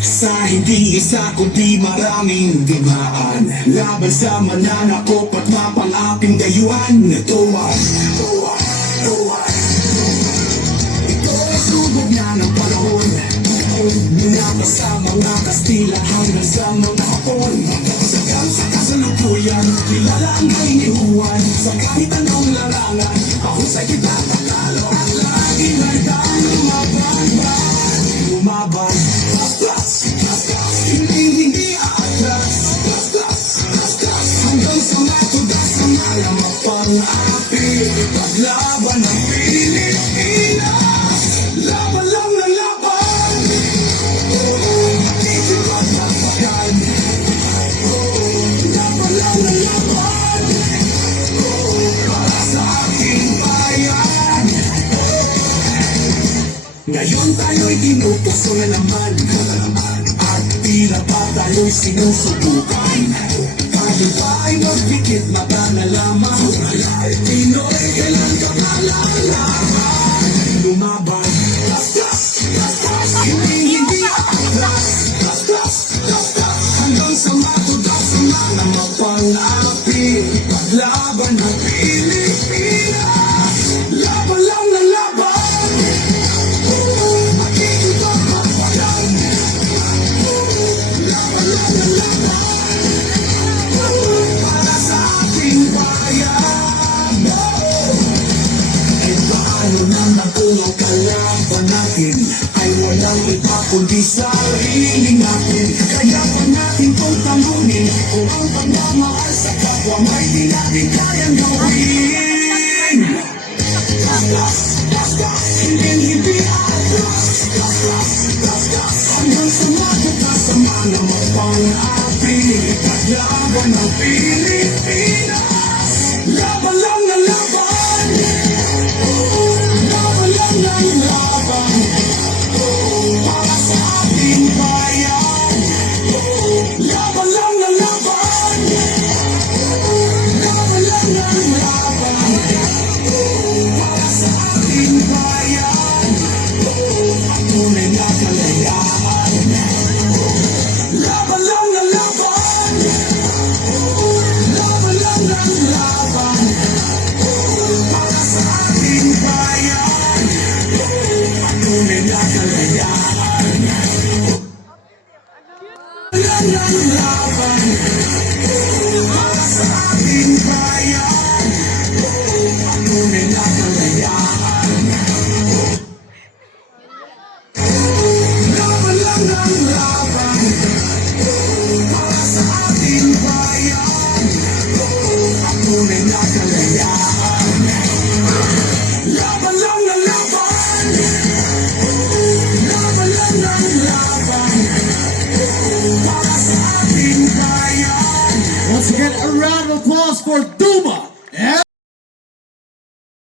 Sa hindi isa kundi maraming dumaan, laban sa mananakop at mapang-aping dayuhan. Tuwa, tuwa, tuwa. Ito ay subok na ng panahon, mula pa sa mga Kastila hanggang sa mga Hapon. Sagang sa kasalukuyan, kilala ang may nihuan. Sa kahit anong larangan, ako sa kita tatalo. Ang laging handang lumaban, lumaban. Hindi atras, hanggang sa matudas ang alam at pang-api. Paglaban ng Pilipinas, laban lang ng laban. Dito at laban, laban lang ng laban. Para sa aking bayan. Ngayon tayo'y tinutukso na naman, at tila pa tayo'y sinusubukan. Tayo ba ay magpikit mata na lamang? Pinoy kailan ka malalaman? Lumaban, hindi atras, hanggang sa matudas ang mga mapang-api. Paglaban ng Pilipinas, laban lang na laban. Para sa ating bayan. Kahit paano na nakulong kalaban natin, ay walang iba kundi sarili natin. Kaya pa natin kung tangunin, kung ang pagmamahal sa kapwa may di natin kayang gawin. Hindi atras, hanggang sa matutas sa mga mapang-api. Paglaban ng Pilipinas, laban lang na laban. Laban lang ng laban. Para sa ating bayan. Laban lang na laban. Laban lang ng laban. Para sa ating bayan. At tunay na kalayaan. Laban lang na laban. Laban lang ng laban. Para sa ating bayan. At tunay na kalayaan. Laban lang ng laban. Para sa ating bayan. At tunay na kalayaan. Laban lang ng laban. Para sa ating bayan. At tunay na kalayaan. Laban lang ng laban. Laban lang ng laban. Para sa ating bayan. Once again, a round of applause for